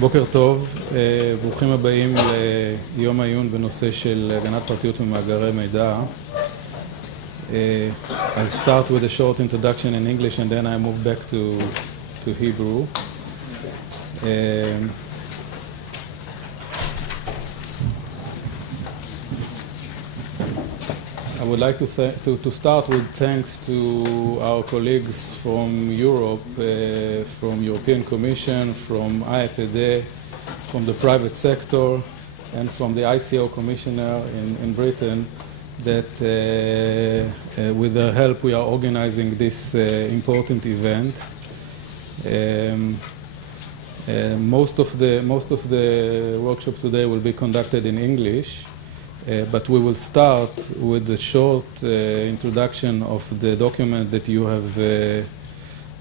בוקר טוב, ברוכים הבאים ליום העיון בנושא של הגנת פרטיות במאגרי מידע. I'll start with a short introduction in English and then I move back to Hebrew. I would like to start with thanks to our colleagues from Europe, from European Commission, from AEPD, from the private sector, and from the ICO Commissioner in Britain, that with their help we are organizing this important event. Most of the workshop today will be conducted in English. But we will start with a short introduction of the document that you have,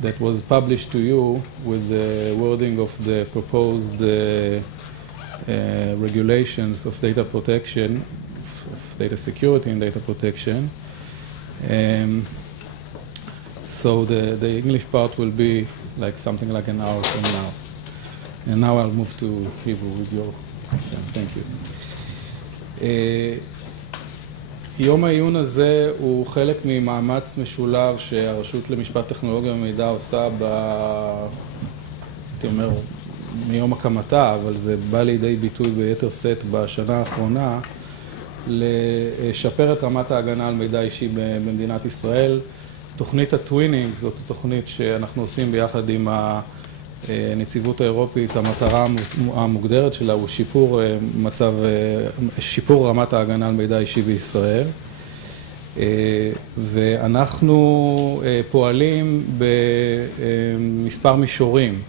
that was published to you with the wording of the proposed regulations of data protection, of data security and data protection. So the English part will be like something like an hour from now. And now I'll move to Hebrew with your consent. Thank you. יום העיון הזה הוא חלק ממאמץ משולב שהרשות למשפט, טכנולוגיה ומידע עושה הייתי אומר, מיום הקמתה, אבל זה בא לידי ביטוי ביתר סט בשנה האחרונה, לשפר את רמת ההגנה על מידע אישי במדינת ישראל. תוכנית הטווינינג זאת תוכנית שאנחנו עושים ביחד עם הנציבות האירופית. המטרה המוגדרת שלה הוא שיפור רמת ההגנה על מידע אישי בישראל. ואנחנו פועלים במספר מישורים.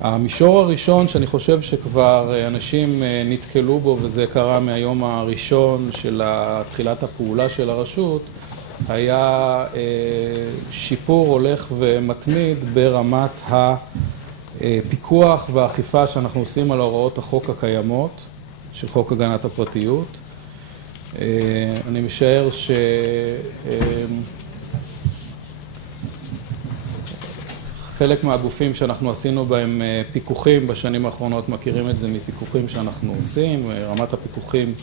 המישור הראשון שאני חושב שכבר אנשים נתקלו בו, וזה קרה מהיום הראשון של תחילת הפעולה של הרשות, היה שיפור הולך ומתמיד ברמת הפיקוח והאכיפה שאנחנו עושים על הוראות החוק הקיימות של חוק הגנת הפרטיות. אני משער שחלק מהגופים שאנחנו עשינו בהם פיקוחים בשנים האחרונות מכירים את זה מפיקוחים שאנחנו עושים. רמת הפיקוחים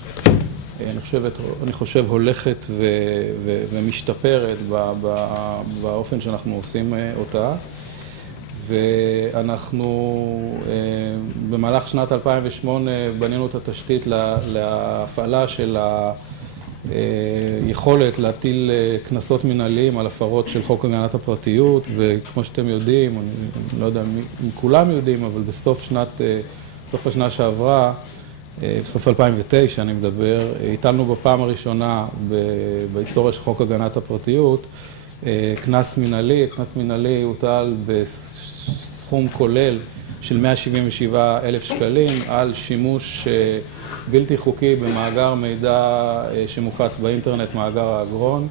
אני חושב הולכת ומשתפרת באופן שאנחנו עושים אותה. ואנחנו במהלך שנת 2008 בנינו את התשתית להפעלה של היכולת להטיל קנסות מנהליים על הפרות של חוק הגנת הפרטיות, וכמו שאתם יודעים, אני לא יודע אם כולם יודעים, אבל בסוף השנה שעברה, בסוף 2009 אני מדבר, הטלנו בפעם הראשונה בהיסטוריה של חוק הגנת הפרטיות קנס מנהלי. קנס מנהלי הוטל בסכום כולל של 177,000 שקלים על שימוש בלתי חוקי במאגר מידע שמופץ באינטרנט, מאגר האגרון.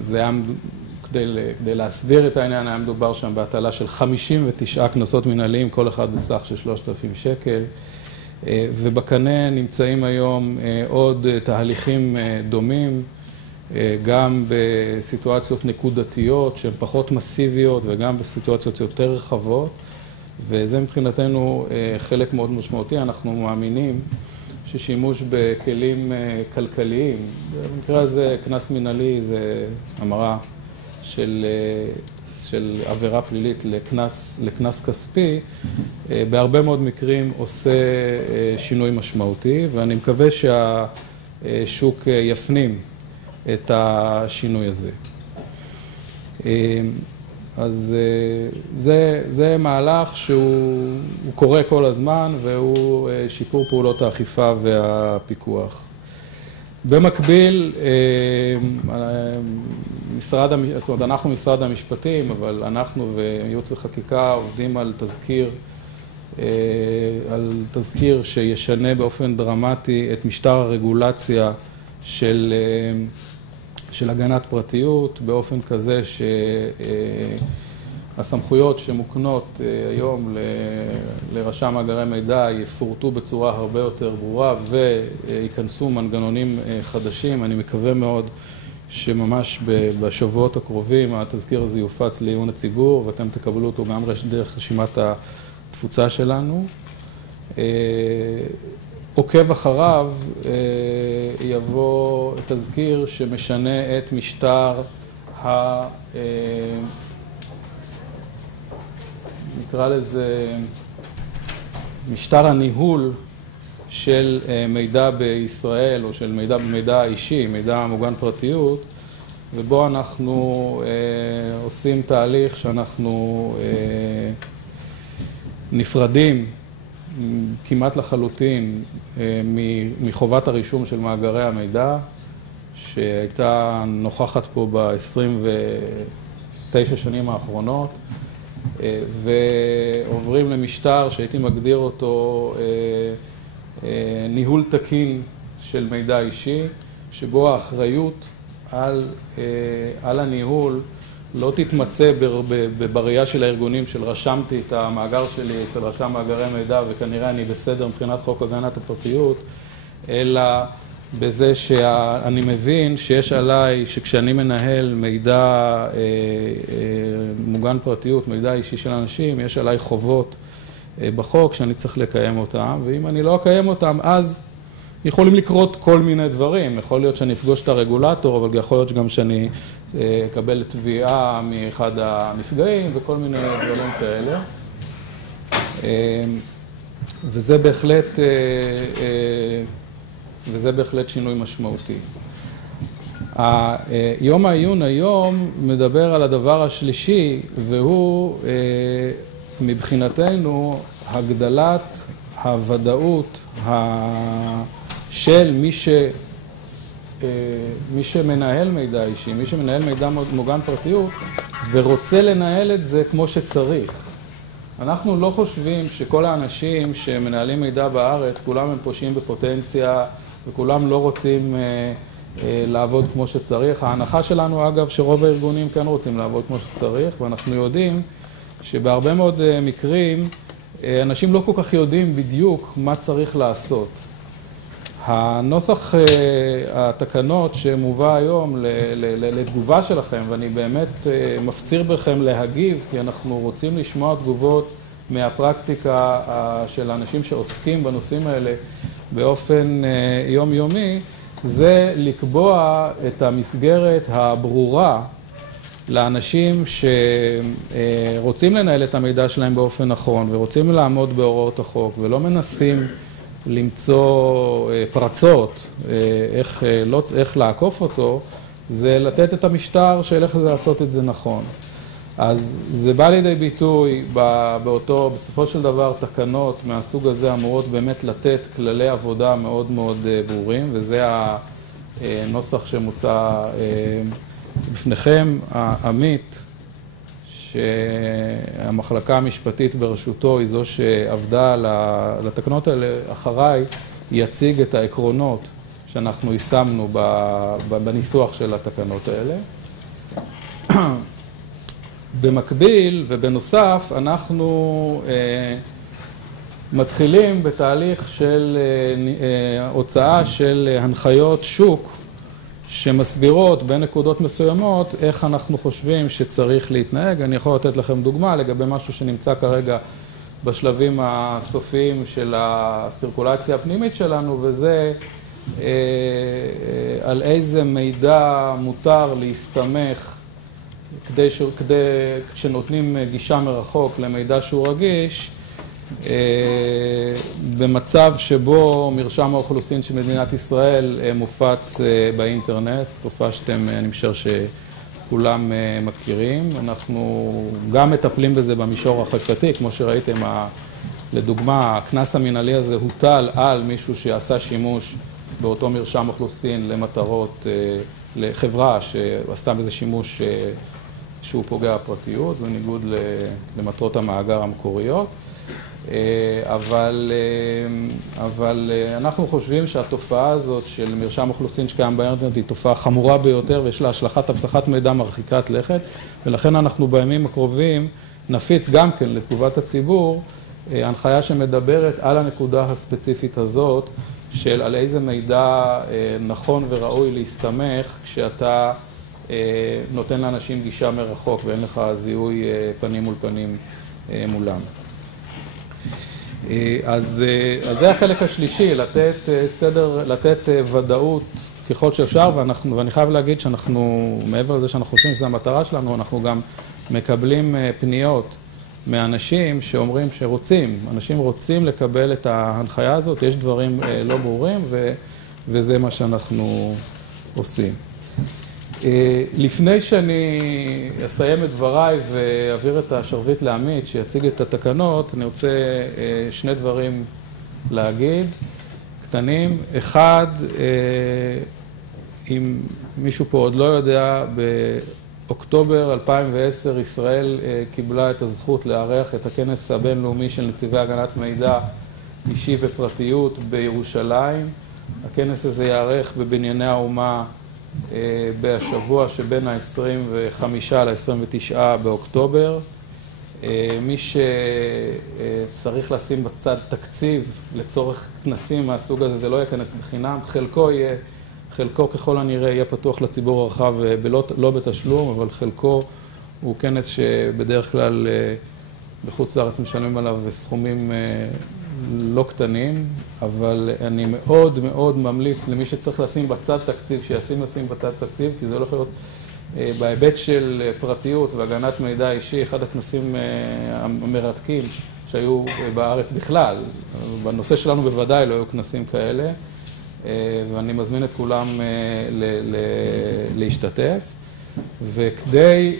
זה היה כדי להסביר את העניין, היה מדובר שם בהטלה של 59 קנסות מנהליים, כל אחד בסך של 3,000 שקל. ובקנה נמצאים היום עוד תהליכים דומים, גם בסיטואציות נקודתיות שהן פחות מסיביות וגם בסיטואציות יותר רחבות. וזה מבחינתנו חלק מאוד משמעותי. אנחנו מאמינים ששימוש בכלים כלכליים, במקרה הזה קנס מנהלי זה המרה של עבירה פלילית לקנס כספי, בהרבה מאוד מקרים עושה שינוי משמעותי, ואני מקווה שהשוק יפנים את השינוי הזה. אז זה מהלך שהוא קורה כל הזמן, והוא שיפור פעולות האכיפה והפיקוח. במקביל, אנחנו משרד המשפטים, אבל אנחנו וייעוץ וחקיקה עובדים על תזכיר שישנה באופן דרמטי את משטר הרגולציה של הגנת פרטיות, באופן כזה שהסמכויות שמוקנות היום לרשם מאגרי מידע יפורטו בצורה הרבה יותר ברורה וייכנסו מנגנונים חדשים. אני מקווה מאוד שממש בשבועות הקרובים התזכיר הזה יופץ לעיון הציבור, ואתם תקבלו אותו גם דרך רשימת התפוצה שלנו. עוקב אחריו יבוא תזכיר שמשנה את משטר נקרא לזה משטר הניהול של מידע בישראל, או של מידע במידע אישי, מידע מוגן פרטיות, ובו אנחנו עושים תהליך שאנחנו נפרדים כמעט לחלוטין מחובת הרישום של מאגרי המידע, שהייתה נוכחת פה ב-29 שנים האחרונות, ועוברים למשטר שהייתי מגדיר אותו ניהול תקין של מידע אישי, שבו האחריות על הניהול לא תתמצא בראייה של הארגונים של רשמתי את המאגר שלי אצל רשם מאגרי מידע וכנראה אני בסדר מבחינת חוק הגנת הפרטיות, אלא בזה שאני מבין שיש עליי, שכשאני מנהל מידע מוגן פרטיות, מידע אישי של אנשים, יש עליי חובות בחוק שאני צריך לקיים אותם, ואם אני לא אקיים אותם, אז יכולים לקרות כל מיני דברים. יכול להיות שאני אפגוש את הרגולטור, אבל יכול להיות גם שאני אקבל תביעה מאחד הנפגעים וכל מיני דברים כאלה. וזה בהחלט שינוי משמעותי. יום העיון היום מדבר על הדבר השלישי, והוא מבחינתנו הגדלת הוודאות של מי שמנהל מידע אישי, מי שמנהל מידע מוגן פרטיות, ורוצה לנהל את זה כמו שצריך. אנחנו לא חושבים שכל האנשים שמנהלים מידע בארץ, כולם הם פושעים בפוטנציה, וכולם לא רוצים לעבוד כמו שצריך. ההנחה שלנו, אגב, שרוב הארגונים כן רוצים לעבוד כמו שצריך, ואנחנו יודעים שבהרבה מאוד מקרים, אנשים לא כל כך יודעים בדיוק מה צריך לעשות. הנוסח התקנות שמובא היום לתגובה שלכם, ואני באמת מפציר בכם להגיב, כי אנחנו רוצים לשמוע תגובות מהפרקטיקה של האנשים שעוסקים בנושאים האלה באופן יומיומי, זה לקבוע את המסגרת הברורה לאנשים שרוצים לנהל את המידע שלהם באופן נכון, ורוצים לעמוד בהוראות החוק, ולא מנסים למצוא פרצות, איך לעקוף אותו, זה לתת את המשטר של איך לעשות את זה נכון. אז זה בא לידי ביטוי בסופו של דבר, תקנות מהסוג הזה אמורות באמת לתת כללי עבודה מאוד מאוד ברורים, וזה הנוסח שמוצע בפניכם. עמית, שהמחלקה המשפטית ברשותו היא זו שעבדה לתקנות האלה אחריי, יציג את העקרונות שאנחנו יישמנו בניסוח של התקנות האלה. במקביל ובנוסף, אנחנו מתחילים בתהליך של הוצאה של הנחיות שוק שמסבירות בנקודות מסוימות איך אנחנו חושבים שצריך להתנהג. אני יכול לתת לכם דוגמה לגבי משהו שנמצא כרגע בשלבים הסופיים של הסירקולציה הפנימית שלנו, וזה על איזה מידע מותר להסתמך כשנותנים גישה מרחוק למידע שהוא רגיש, במצב שבו מרשם האוכלוסין של מדינת ישראל מופץ באינטרנט, תופעה אני משער שכולם מכירים. אנחנו גם מטפלים בזה במישור האכיפתי, כמו שראיתם, לדוגמה, הקנס המינהלי הזה הוטל על מישהו שעשה שימוש באותו מרשם אוכלוסין למטרות, לחברה שעשתה בזה שימוש שהוא פוגע בפרטיות, בניגוד למטרות המאגר המקוריות. אבל אנחנו חושבים שהתופעה הזאת של מרשם אוכלוסין שקיים באינטרנט היא תופעה חמורה ביותר, ויש לה השלכת אבטחת מידע מרחיקת לכת, ולכן אנחנו בימים הקרובים נפיץ גם כן לתגובת הציבור הנחיה שמדברת על הנקודה הספציפית הזאת של על איזה מידע נכון וראוי להסתמך כשאתה נותן לאנשים גישה מרחוק ואין לך זיהוי פנים מול פנים מולם. אז זה החלק השלישי, לתת ודאות ככל שאפשר, ואני חייב להגיד שאנחנו, מעבר לזה שאנחנו חושבים שזו המטרה שלנו, אנחנו גם מקבלים פניות מאנשים שאומרים אנשים רוצים לקבל את ההנחיה הזאת, יש דברים לא ברורים, וזה מה שאנחנו עושים. לפני שאני אסיים את דבריי ואעביר את השרביט לעמית שיציג את התקנות, אני רוצה שני דברים להגיד, קטנים. אחד, אם מישהו פה עוד לא יודע, באוקטובר 2010 ישראל קיבלה את הזכות לארח את הכנס הבינלאומי של נציבי הגנת מידע אישי ופרטיות בירושלים. הכנס הזה יערך בבנייני האומה בשבוע שבין ה-25 ל-29 באוקטובר. מי שצריך לשים בצד תקציב לצורך כנסים מהסוג הזה, זה לא יהיה כנס בחינם, חלקו ככל הנראה יהיה פתוח לציבור הרחב לא בתשלום, אבל חלקו הוא כנס שבדרך כלל בחוץ לארץ משלמים עליו סכומים לא קטנים, אבל אני מאוד מאוד ממליץ למי שצריך לשים בצד תקציב, לשים בצד תקציב, כי זה הולך להיות בהיבט של פרטיות והגנת מידע אישי, אחד הכנסים המרתקים שהיו בארץ בכלל. בנושא שלנו בוודאי לא היו כנסים כאלה, ואני מזמין את כולם להשתתף. וכדי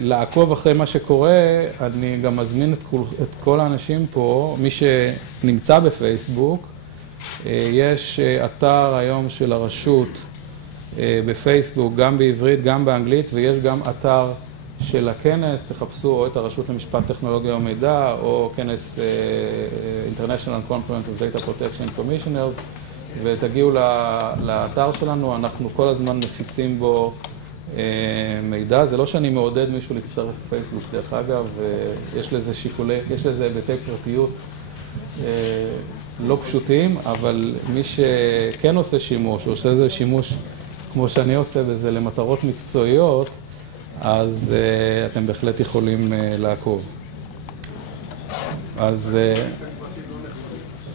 לעקוב אחרי מה שקורה, אני גם מזמין את כל האנשים פה, מי שנמצא בפייסבוק, יש אתר היום של הרשות בפייסבוק, גם בעברית, גם באנגלית, ויש גם אתר של הכנס, תחפשו או את הרשות למשפט, טכנולוגיה ומידע, או כנס International Conference of Data Protection Commissioners, ותגיעו לאתר שלנו, אנחנו כל הזמן מפיצים בו מידע. זה לא שאני מעודד מישהו להצטרף לפייסבוק, דרך אגב, יש לזה היבטי פרטיות לא פשוטים, אבל מי שכן עושה שימוש, או עושה איזה שימוש כמו שאני עושה בזה למטרות מקצועיות, אז אתם בהחלט יכולים לעקוב. אז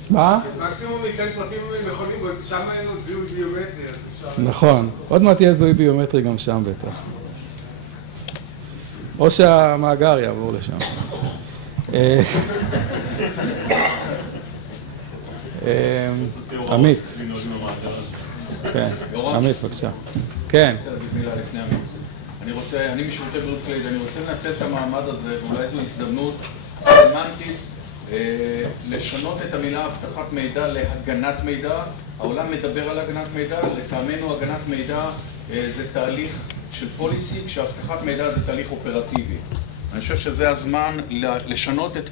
מה? מקסימום ניתן פרטים נכונים, שם אין עוד זיהוי ביומטרי. נכון, עוד מעט יהיה זיהוי ביומטרי גם שם בטח. או שהמאגר יעבור לשם. עמית. כן, עמית, בבקשה. כן. אני משירותי בריאות כללית, אני רוצה לנצל את המעמד הזה, ואולי זו הזדמנות סמנטית לשנות את המילה אבטחת מידע להגנת מידע. העולם מדבר על הגנת מידע, לטעמנו הגנת מידע זה תהליך של פוליסי, כשאבטחת מידע זה תהליך אופרטיבי. אני חושב שזה הזמן לשנות את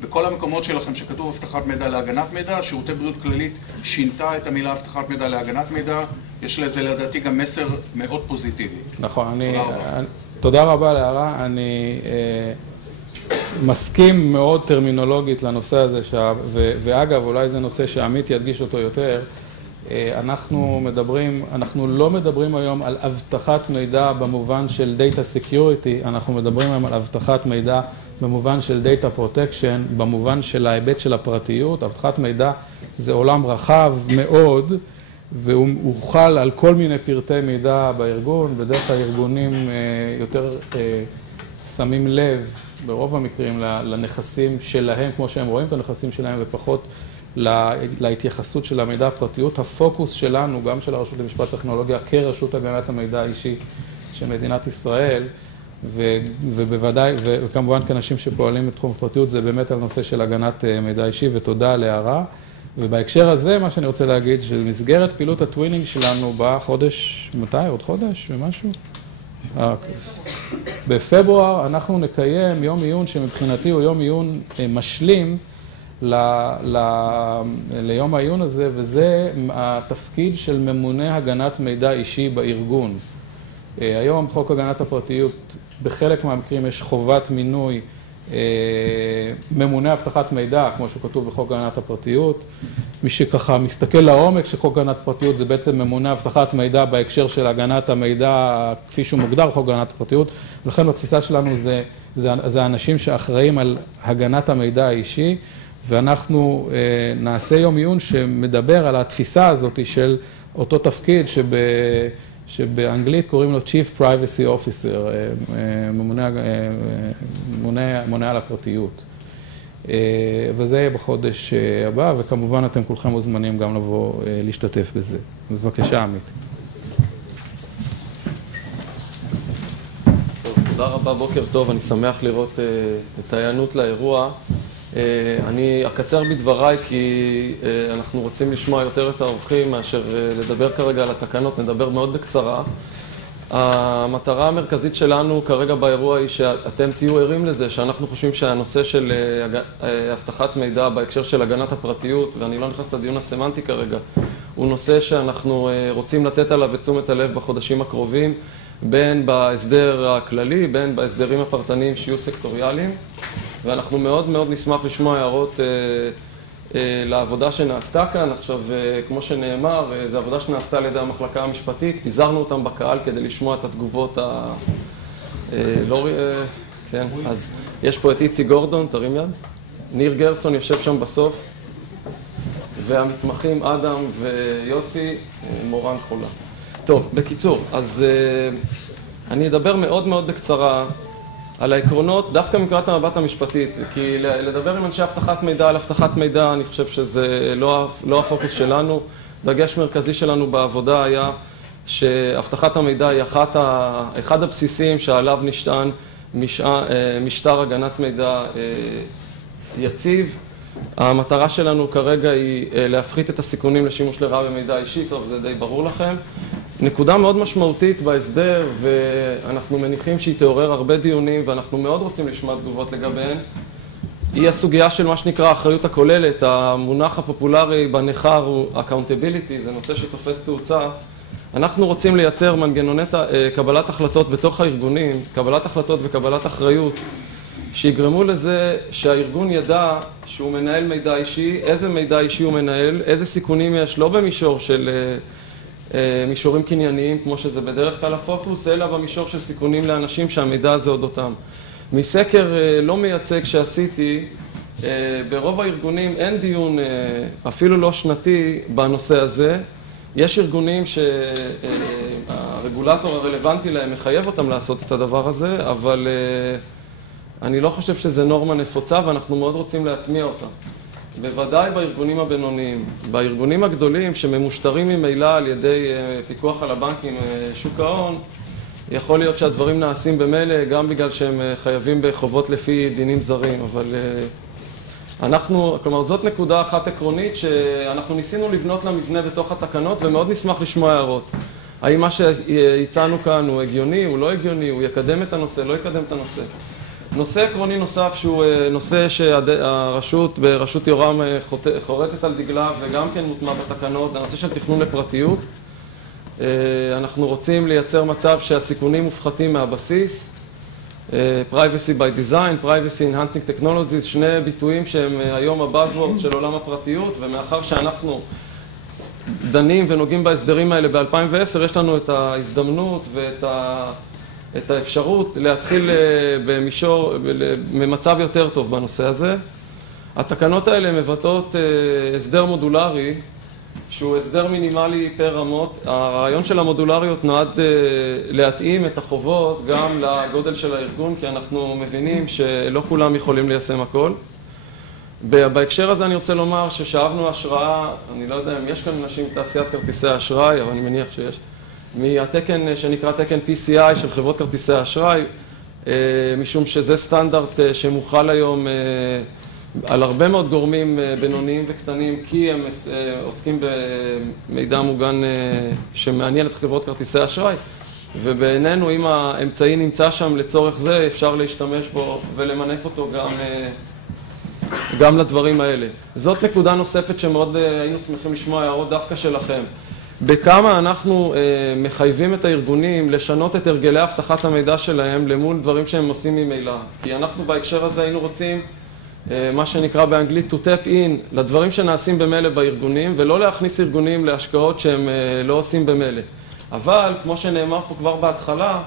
בכל המקומות שלכם שכתוב אבטחת מידע להגנת מידע. שירותי בריאות כללית שינתה את המילה אבטחת מידע להגנת מידע. יש לזה לדעתי גם מסר מאוד פוזיטיבי. נכון, תודה רבה להערה. אני מסכים מאוד טרמינולוגית לנושא הזה, ואגב, אולי זה נושא שעמית ידגיש אותו יותר. אנחנו לא מדברים היום על אבטחת מידע במובן של Data Security, אנחנו מדברים היום על אבטחת מידע במובן של Data Protection, במובן של ההיבט של הפרטיות. אבטחת מידע זה עולם רחב מאוד, והוא חל על כל מיני פרטי מידע בארגון. בדרך כלל ארגונים יותר שמים לב ברוב המקרים לנכסים שלהם, כמו שהם רואים את הנכסים שלהם, ופחות להתייחסות של המידע הפרטיות. הפוקוס שלנו, גם של הרשות למשפט טכנולוגיה, כרשות הגנת המידע האישי של מדינת ישראל, ובוודאי, וכמובן כאנשים שפועלים בתחום הפרטיות, זה באמת על נושא של הגנת מידע אישי, ותודה על הערה. ובהקשר הזה, מה שאני רוצה להגיד, שבמסגרת פעילות הטווינינג שלנו בחודש, מתי? עוד חודש ומשהו? בפברואר אנחנו נקיים יום עיון שמבחינתי הוא יום עיון משלים ליום העיון הזה, וזה התפקיד של ממונה הגנת מידע אישי בארגון. היום חוק הגנת הפרטיות, בחלק מהמקרים יש חובת מינוי ממונה אבטחת מידע, כמו שכתוב בחוק הגנת הפרטיות. מי שככה מסתכל לעומק שחוק הגנת הפרטיות זה בעצם ממונה אבטחת מידע בהקשר של הגנת המידע כפי שהוא מוגדר חוק הגנת הפרטיות. ולכן בתפיסה שלנו זה אנשים שאחראים על הגנת המידע האישי, ואנחנו נעשה יום עיון שמדבר על התפיסה הזאת של אותו תפקיד שבאנגלית קוראים לו Chief Privacy Officer, ממונה על הפרטיות. וזה יהיה בחודש הבא, וכמובן אתם כולכם מוזמנים גם לבוא להשתתף בזה. בבקשה, עמית. תודה רבה, בוקר טוב, אני שמח לראות את ההיענות לאירוע. אני אקצר בדבריי כי אנחנו רוצים לשמוע יותר את האורחים מאשר לדבר כרגע על התקנות, נדבר מאוד בקצרה. המטרה המרכזית שלנו כרגע באירוע היא שאתם תהיו ערים לזה, שאנחנו חושבים שהנושא של אבטחת מידע בהקשר של הגנת הפרטיות, ואני לא נכנס לדיון הסמנטי כרגע, הוא נושא שאנחנו רוצים לתת עליו את תשומת הלב בחודשים הקרובים, בין בהסדר הכללי, בין בהסדרים הפרטניים שיהיו סקטוריאליים, ואנחנו מאוד מאוד נשמח לשמוע הערות לעבודה שנעשתה כאן. עכשיו, כמו שנאמר, זו עבודה שנעשתה על ידי המחלקה המשפטית, פיזרנו אותם בקהל כדי לשמוע את התגובות כן, אז יש פה את איצי גורדון, תרים יד. ניר גרסון יושב שם בסוף, והמתמחים אדם ויוסי מורן חולה. טוב, בקיצור, אז אני אדבר מאוד מאוד בקצרה על העקרונות, דווקא מנקודת המבט המשפטית, כי לדבר עם אנשי אבטחת מידע על אבטחת מידע, אני חושב שזה לא הפוקוס שלנו. דגש מרכזי שלנו בעבודה היה שאבטחת המידע היא אחד הבסיסים שעליו נשען משטר הגנת מידע יציב. המטרה שלנו כרגע היא להפחית את הסיכונים לשימוש לרעה במידע אישי, טוב, זה די ברור לכם. נקודה מאוד משמעותית בהסדר, ואנחנו מניחים שהיא תעורר הרבה דיונים, ואנחנו מאוד רוצים לשמוע תגובות לגביהן, היא הסוגיה של מה שנקרא האחריות הכוללת. המונח הפופולרי בנחר הוא accountability, זה נושא שתופס תאוצה. אנחנו רוצים לייצר מנגנוני קבלת החלטות בתוך הארגונים, קבלת החלטות וקבלת אחריות, שיגרמו לזה שהארגון ידע שהוא מנהל מידע אישי, איזה מידע אישי הוא מנהל, איזה סיכונים יש, לא במישור של מישורים קנייניים, כמו שזה בדרך כלל הפוקוס, אלא במישור של סיכונים לאנשים שהמידע הזה אודותם. מסקר לא מייצג שעשיתי, ברוב הארגונים אין דיון, אפילו לא שנתי, בנושא הזה. יש ארגונים שהרגולטור הרלוונטי להם מחייב אותם לעשות את הדבר הזה, אבל אני לא חושב שזה נורמה נפוצה, ואנחנו מאוד רוצים להטמיע אותה. בוודאי בארגונים הבינוניים. בארגונים הגדולים שממושטרים ממילא על ידי פיקוח על הבנקים, שוק ההון, יכול להיות שהדברים נעשים במילא גם בגלל שהם חייבים בחובות לפי דינים זרים, אבל כלומר, זאת נקודה אחת עקרונית שאנחנו ניסינו לבנות למבנה בתוך התקנות, ומאוד נשמח לשמוע הערות. האם מה שהצענו כאן הוא הגיוני, הוא לא הגיוני, הוא יקדם את הנושא, לא יקדם את הנושא. נושא עקרוני נוסף שהוא נושא שהרשות, ברשות יורם חורטת על דגלה וגם כן מוטמע בתקנות, זה הנושא של תכנון לפרטיות. אנחנו רוצים לייצר מצב שהסיכונים מופחתים מהבסיס. Privacy by Design, Privacy Enhancing Technologies, שני ביטויים שהם היום הבאזוורד של עולם הפרטיות, ומאחר שאנחנו דנים ונוגעים בהסדרים האלה ב-2010, יש לנו את ההזדמנות ואת האפשרות להתחיל במצב יותר טוב בנושא הזה. התקנות האלה מבטאות הסדר מודולרי, שהוא הסדר מינימלי פר רמות. הרעיון של המודולריות נועד להתאים את החובות גם לגודל של הארגון, כי אנחנו מבינים שלא כולם יכולים ליישם הכל. בהקשר הזה אני רוצה לומר ששאבנו השראה, אני לא יודע אם יש כאן אנשים מתעשיית כרטיסי האשראי, אבל אני מניח שיש, מהתקן שנקרא תקן PCI של חברות כרטיסי האשראי, משום שזה סטנדרט שמוחל היום על הרבה מאוד גורמים בינוניים וקטנים, כי הם עוסקים במידע מוגן שמעניין את חברות כרטיסי האשראי, ובעינינו אם האמצעי נמצא שם לצורך זה, אפשר להשתמש בו ולמנף אותו גם לדברים האלה. זאת נקודה נוספת שמאוד היינו שמחים לשמוע הערות דווקא שלכם. בכמה אנחנו מחייבים את הארגונים לשנות את הרגלי אבטחת המידע שלהם למול דברים שהם עושים ממילא. כי אנחנו בהקשר הזה היינו רוצים, מה שנקרא באנגלית, to tap in לדברים שנעשים במילא בארגונים, ולא להכניס ארגונים להשקעות שהם לא עושים במילא. אבל, כמו שנאמר פה כבר בהתחלה,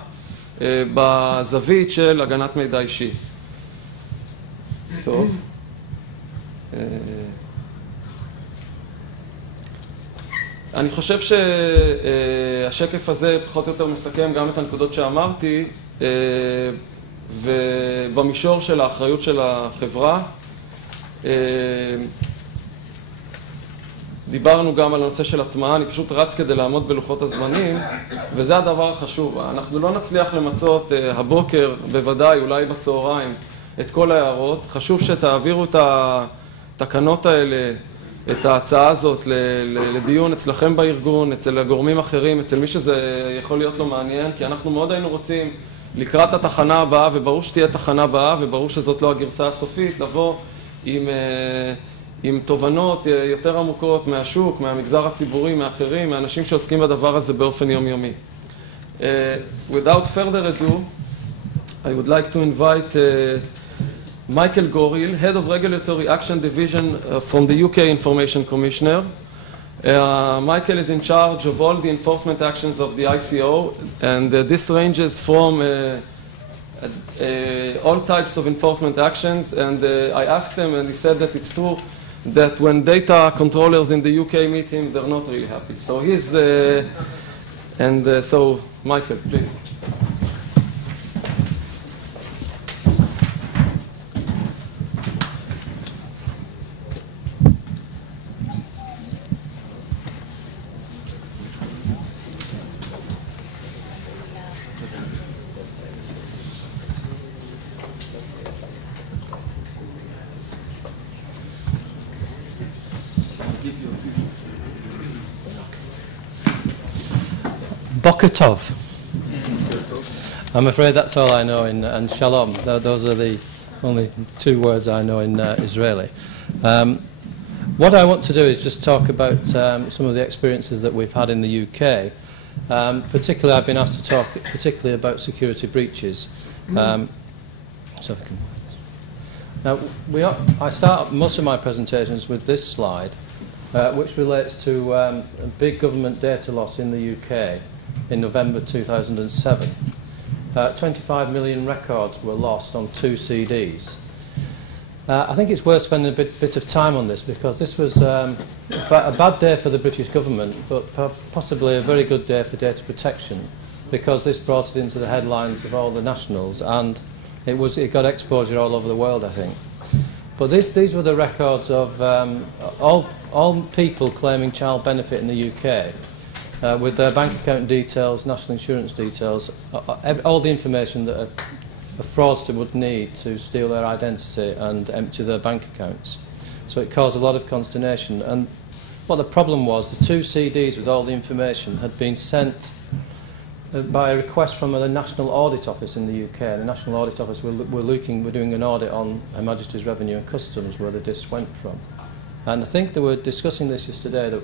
בזווית של הגנת מידע אישי. טוב. אני חושב שהשקף הזה פחות או יותר מסכם גם את הנקודות שאמרתי, ובמישור של האחריות של החברה, דיברנו גם על הנושא של הטמעה, אני פשוט רץ כדי לעמוד בלוחות הזמנים, וזה הדבר החשוב. אנחנו לא נצליח למצות הבוקר, בוודאי, אולי בצהריים, את כל ההערות. חשוב שתעבירו את התקנות האלה, את ההצעה הזאת לדיון אצלכם בארגון, אצל הגורמים אחרים, אצל מי שזה יכול להיות לו מעניין, כי אנחנו מאוד היינו רוצים לקראת התחנה הבאה, וברור שתהיה תחנה הבאה, וברור שזאת לא הגרסה הסופית, לבוא עם תובנות יותר עמוקות מהשוק, מהמגזר הציבורי, מאחרים, מהאנשים שעוסקים בדבר הזה באופן יומיומי. Without further ado, I would like to invite Michael Goril, Head of Regulatory Action Division from the UK Information Commissioner. Michael is in charge of all the enforcement actions of the ICO, and this ranges from all types of enforcement actions, and I asked him and he said that it's true that when data controllers in the UK meet him, they're not really happy. So he's, so Michael, please. Boker Tov. I'm afraid that's all I know in, and Shalom. Those are the only two words I know in Israeli. What I want to do is just talk about some of the experiences that we've had in the UK. Particularly, I've been asked to talk particularly about security breaches. So if I can. Now, I start most of my presentations with this slide, which relates to a big government data loss in the UK in November 2007. 25 million records were lost on 2 CDs. I think it's worth spending a bit of time on this, because this was a bad day for the British government, but possibly a very good day for data protection, because this brought it into the headlines of all the nationals, and it got exposure all over the world, I think. But these were the records of all people claiming child benefit in the UK, with their bank account details, national insurance details, all the information that a fraudster would need to steal their identity and empty their bank accounts. So it caused a lot of consternation. And what the problem was, the 2 CDs with all the information had been sent by a request from the National Audit Office in the UK. The National Audit Office were doing an audit on Her Majesty's Revenue and Customs, where the discs went from. And I think they were discussing this yesterday, that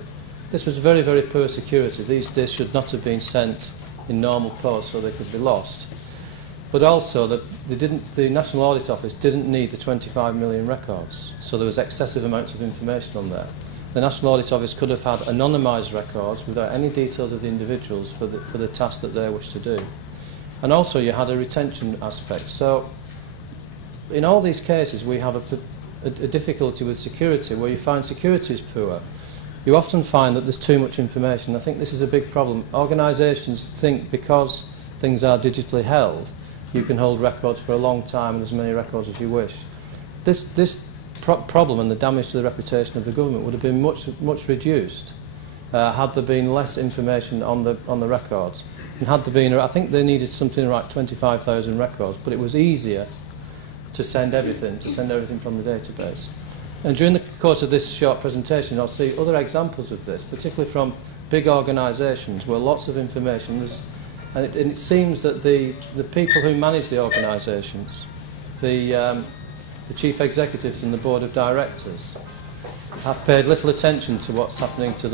this was very, very poor security. These discs should not have been sent in normal clothes so they could be lost. But also that the National Audit Office didn't need the 25 million records, so there was excessive amounts of information on there. The National Audit Office could have had anonymised records without any details of the individuals for the task that they wish to do. And also you had a retention aspect. So in all these cases we have a difficulty with security, where you find security is poor. You often find that there's too much information. I think this is a big problem. Organisations think because things are digitally held, you can hold records for a long time and as many records as you wish. This problem and the damage to the reputation of the government would have been much reduced had there been less information on the records. And had there been, I think they needed something like 25,000 records, but it was easier to send everything from the database. And during the course of this short presentation, I'll see other examples of this, particularly from big organisations where lots of information is. And it seems that the people who manage the organisations, the chief executives and the board of directors, have paid little attention to what's happening to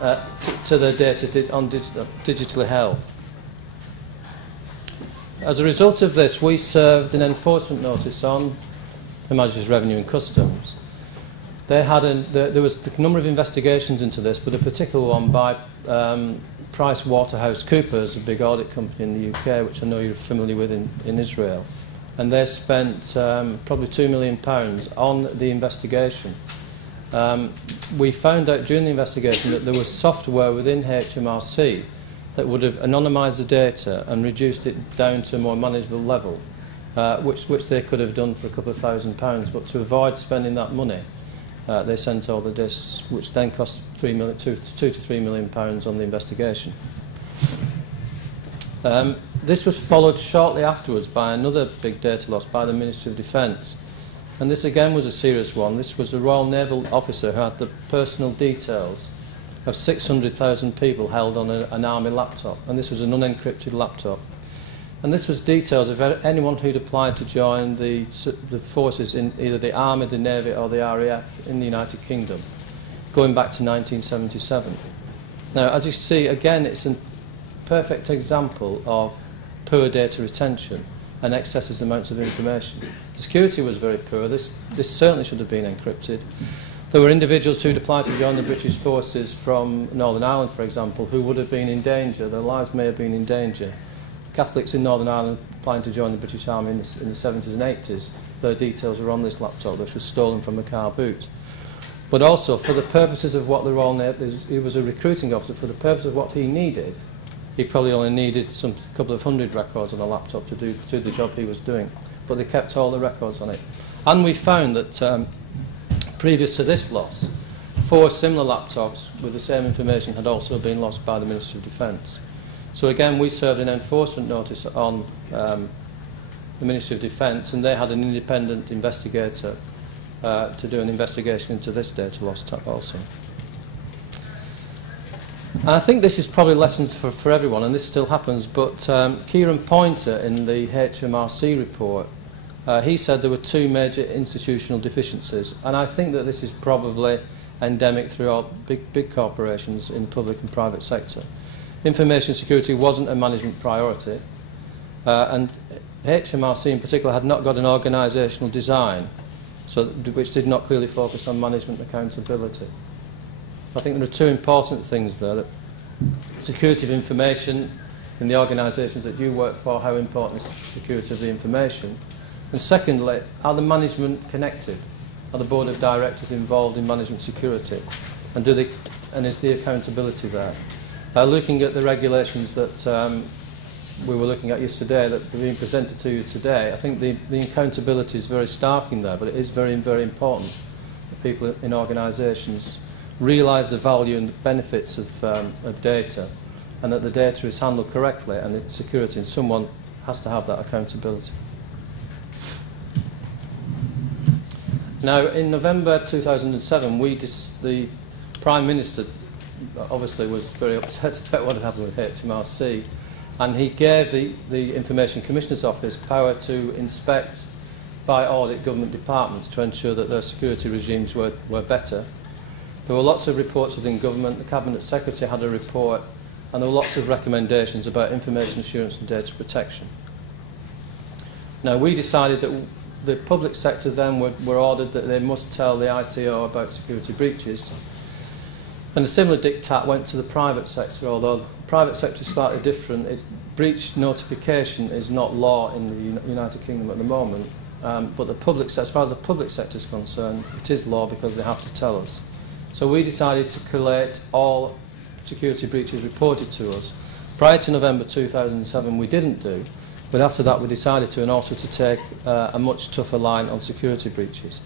to the data digitally held. As a result of this, we served an enforcement notice on Her Majesty's Revenue and Customs. They had there was a number of investigations into this, but a particular one by PricewaterhouseCoopers, a big audit company in the UK, which I know you're familiar with in Israel. And they spent probably £2 million on the investigation. We found out during the investigation that there was software within HMRC that would have anonymised the data and reduced it down to a more manageable level, which they could have done for a couple of £1,000. But to avoid spending that money, they sent all the disks, which then cost £2 to £3 million on the investigation. This was followed shortly afterwards by another big data loss by the Ministry of Defence. And this again was a serious one. This was a Royal Naval officer who had the personal details of 600,000 people held on an army laptop. And this was an unencrypted laptop. And this was details of anyone who'd applied to join the forces in either the Army, the Navy or the RAF in the United Kingdom, going back to 1977. Now, as you see, again, it's a perfect example of poor data retention and excessive amounts of information. The security was very poor. This certainly should have been encrypted. There were individuals who'd applied to join the British forces from Northern Ireland, for example, who would have been in danger. Their lives may have been in danger. Catholics in Northern Ireland applying to join the British Army in the 70s and 80s, their details were on this laptop, which was stolen from a car boot. But also, for the purposes of what the Royal Navy, he was a recruiting officer, for the purpose of what he needed, he probably only needed a couple of hundred records on a laptop to do the job he was doing. But they kept all the records on it. And we found that previous to this loss, 4 similar laptops with the same information had also been lost by the Ministry of Defence. So again, we served an enforcement notice on the Ministry of Defence, and they had an independent investigator to do an investigation into this data loss also. And I think this is probably lessons for everyone, and this still happens, but Kieran Poynter in the HMRC report, he said there were 2 major institutional deficiencies, and I think that this is probably endemic throughout big corporations in the public and private sector. Information security wasn't a management priority, and HMRC in particular had not got an organisational design which did not clearly focus on management accountability. I think there are 2 important things there. That security of information in the organisations that you work for, how important is security of the information? And secondly, are the management connected? Are the board of directors involved in management security? And is the accountability there? Looking at the regulations that we were looking at yesterday that are being presented to you today, I think the accountability is very stark in there, but it is very, very important that people in organisations realise the value and the benefits of data, and that the data is handled correctly and its security, and someone has to have that accountability. Now, in November 2007, the Prime Minister obviously was very upset about what had happened with HMRC, and he gave the Information Commissioner's Office power to inspect by audit government departments to ensure that their security regimes were better. There were lots of reports within government. The Cabinet Secretary had a report, and there were lots of recommendations about information assurance and data protection. Now, we decided that the public sector then were ordered that they must tell the ICO about security breaches. And a similar diktat went to the private sector, although the private sector is slightly different. Breach notification is not law in the United Kingdom at the moment, but the public sector, as far as the public sector is concerned, it is law because they have to tell us. So we decided to collate all security breaches reported to us. Prior to November 2007 we didn't do, but after that we decided to, and also to take a much tougher line on security breaches.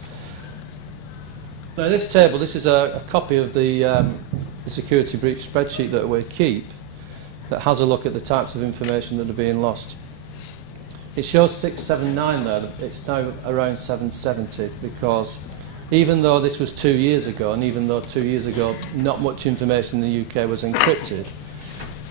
Now this table, this is a copy of the security breach spreadsheet that we keep that has a look at the types of information that are being lost. It shows 679 there, it's now around 770 because even though this was 2 years ago, and even though 2 years ago not much information in the UK was encrypted,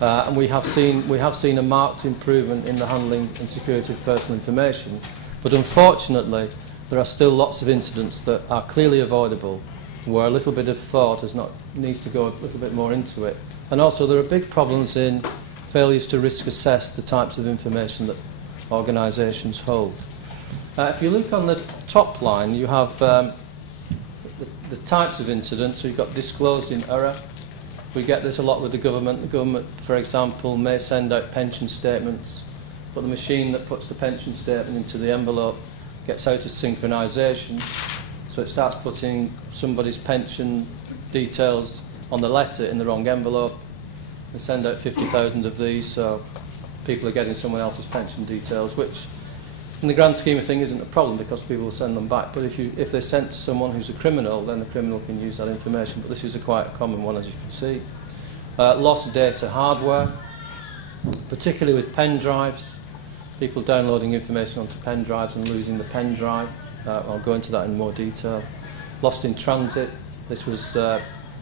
and we have seen a marked improvement in the handling and security of personal information, but unfortunately there are still lots of incidents that are clearly avoidable where a little bit of thought needs to go a little bit more into it. And also there are big problems in failures to risk assess the types of information that organisations hold. If you look on the top line, you have the types of incidents. So you've got disclosed in error. We get this a lot with the government. The government, for example, may send out pension statements, but the machine that puts the pension statement into the envelope gets out of synchronisation. So it starts putting somebody's pension details on the letter in the wrong envelope. They send out 50,000 of these, so people are getting someone else's pension details, which in the grand scheme of things isn't a problem because people will send them back. But if they're sent to someone who's a criminal, then the criminal can use that information. But this is a quite common one, as you can see. Lost data hardware, particularly with pen drives. People downloading information onto pen drives and losing the pen drive. I'll go into that in more detail. Lost in transit. This was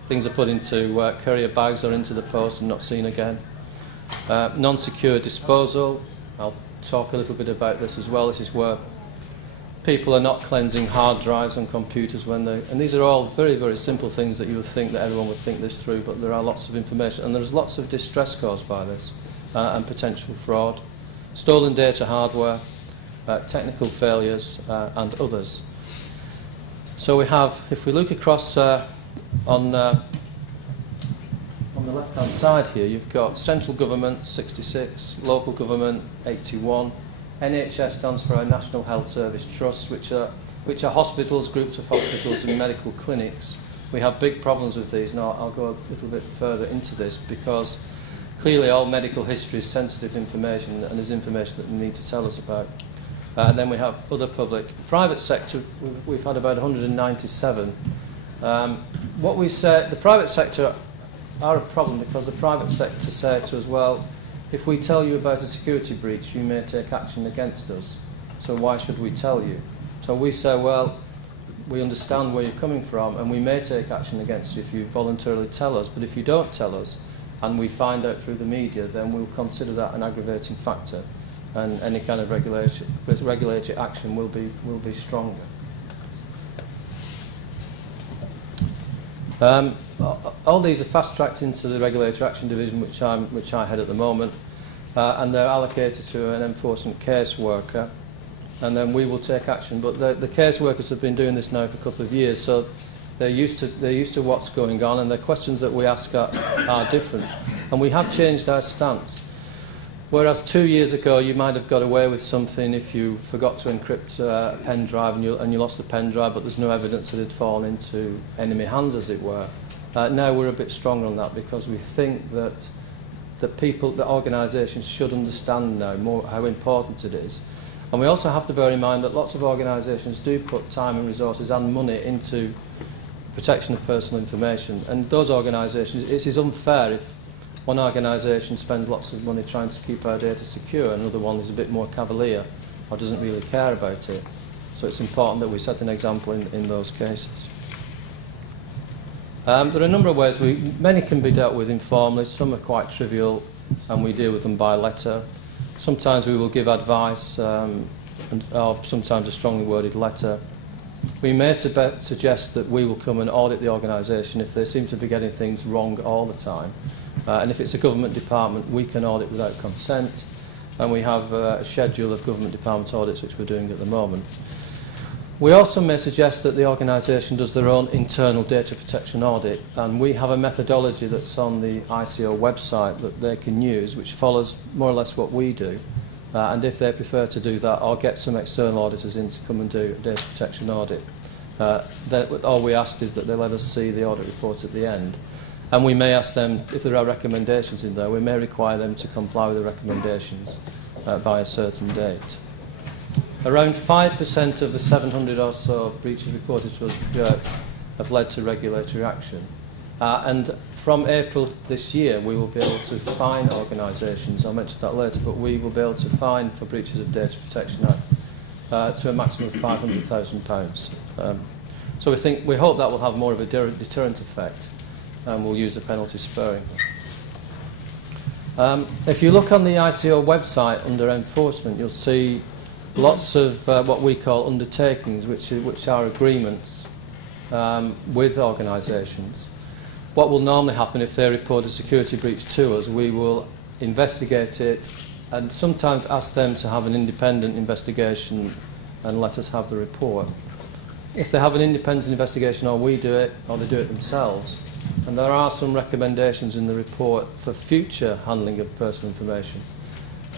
things are put into courier bags or into the post and not seen again. Non-secure disposal. I'll talk a little bit about this as well. This is where people are not cleansing hard drives on computers when they... And these are all very, very simple things that you would think that everyone would think this through, but there are lots of information. And there's lots of distress caused by this and potential fraud. Stolen data hardware, technical failures and others. So we have, if we look across on the left-hand side here, you've got central government, 66, local government, 81. NHS stands for our National Health Service Trusts, which are hospitals, groups of hospitals and medical clinics. We have big problems with these, and I'll go a little bit further into this because clearly all medical history is sensitive information and is information that we need to tell us about. And then we have other public. Private sector, we've had about 197. What we say, the private sector are a problem because the private sector say to us, well, if we tell you about a security breach, you may take action against us. So why should we tell you? So we say, well, we understand where you're coming from and we may take action against you if you voluntarily tell us, but if you don't tell us and we find out through the media, then we'll consider that an aggravating factor and any kind of regulatory action will be stronger. All these are fast-tracked into the Regulatory Action Division, which I head at the moment, and they're allocated to an enforcement caseworker, and then we will take action. But the caseworkers have been doing this now for a couple of years, so they're used to what's going on, and the questions that we ask are different. And we have changed our stance. Whereas 2 years ago you might have got away with something if you forgot to encrypt a pen drive and you lost the pen drive, but there's no evidence that it had fallen into enemy hands, as it were. Now we're a bit stronger on that because we think that the organisations should understand now more how important it is. And we also have to bear in mind that lots of organisations do put time and resources and money into protection of personal information. And those organisations, it is unfair if one organisation spends lots of money trying to keep our data secure, and another one is a bit more cavalier or doesn't really care about it. So it's important that we set an example in those cases. There are a number of ways. Many can be dealt with informally, some are quite trivial, and we deal with them by letter. Sometimes we will give advice, or sometimes a strongly worded letter. We may suggest that we will come and audit the organisation if they seem to be getting things wrong all the time. And if it's a government department, we can audit without consent. And we have a schedule of government department audits which we're doing at the moment. We also may suggest that the organisation does their own internal data protection audit, and we have a methodology that's on the ICO website that they can use, which follows more or less what we do. And if they prefer to do that, or get some external auditors in to come and do a data protection audit, all we ask is that they let us see the audit report at the end. And we may ask them, if there are recommendations in there, we may require them to comply with the recommendations by a certain date. Around 5% of the 700 or so breaches reported to us have led to regulatory action. And from April this year, we will be able to fine organisations. I'll mention that later, but we will be able to fine for breaches of Data Protection Act to a maximum of £500,000. So we hope that will have more of a deterrent effect, and we'll use the penalty sparing. If you look on the ICO website under enforcement, you'll see lots of what we call undertakings, which are agreements with organisations. What will normally happen if they report a security breach to us, we will investigate it and sometimes ask them to have an independent investigation and let us have the report. If they have an independent investigation, or we do it, or they do it themselves, and there are some recommendations in the report for future handling of personal information,